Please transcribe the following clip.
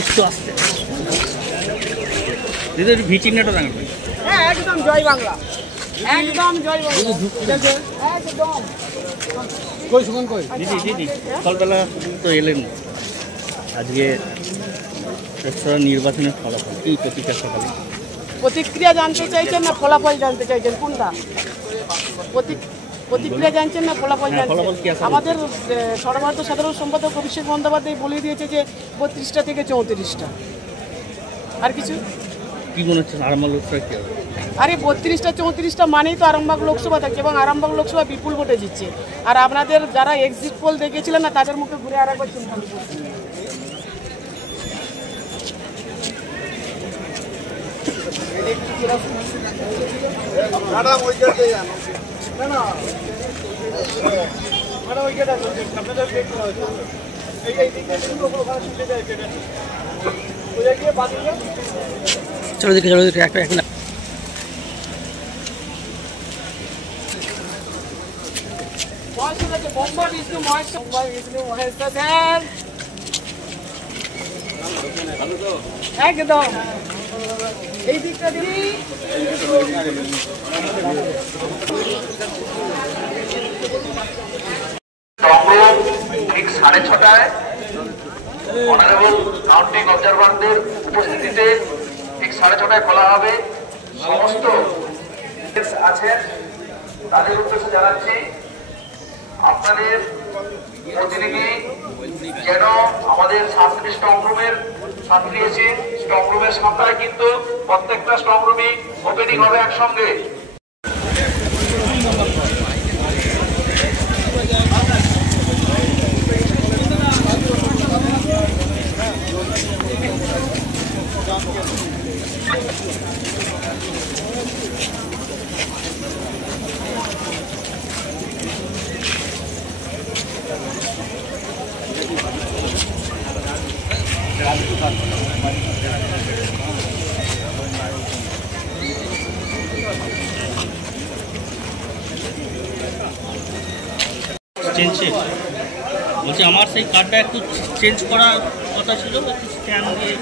একটু আসতে দিদি, একটু ভিচিংটা জানাবেন। হ্যাঁ, একদম জয় বাংলা, একদম জয় বাংলা, একদম। কই শুনুন, কই দিদি দিদি সকালবেলা তো এলেন, আজকে নির্বাচনের ফলাফল কি প্রতিক্রিয়া? সকালে প্রতিক্রিয়া জানতে চাইছেন না ফলাফল জানতে চাইছেন? কোনটা? প্রতিক্রিয়া জানছেন না ফলাফল জানছেন? আমাদের সর্বভারতীয় সাধারণ সম্পাদক অভিষেক বন্দ্যোপাধ্যায় বলে দিয়েছে যে 32টা থেকে 34টা। আর কিছু কি মনে হচ্ছে আরামবাগ লোকসভা কি হবে? আরে 32টা 34টা মানেই তো আরামবাগ লোকসভা থাকে, এবং আরামবাগ লোকসভা বিপুল ভোটে জিতছে। আর আপনাদের যারা এক্সিট পোল দেখেছিলেন না, তাদের মুখে ঘুরে আর একবার চিন্তা করুন। চলো দেখে চলো দেখে একটা এখন একদম এই দিকটা দিদি। ঠিক 6:30টায় অনারেবল কাউন্টিং অবজারভারদের উপস্থিতিতে ঠিক 6:30টায় খোলা হবে। সমস্ত আছেন তাদের উদ্দেশ্যে জানাচ্ছি, আপনাদের প্রতিনিধি যেন আমাদের 7টি স্ট্রং রুমের সাথে দিয়েছি। স্ট্রং রুমের সামনে কিন্তু প্রত্যেকটা স্ট্রং রুমই ওপেনিং হবে একসঙ্গে। চেঞ্জ বলছি, আমার সেই কার্ডটা একটু চেঞ্জ করার কথা ছিল, একটু স্ক্যান দিয়ে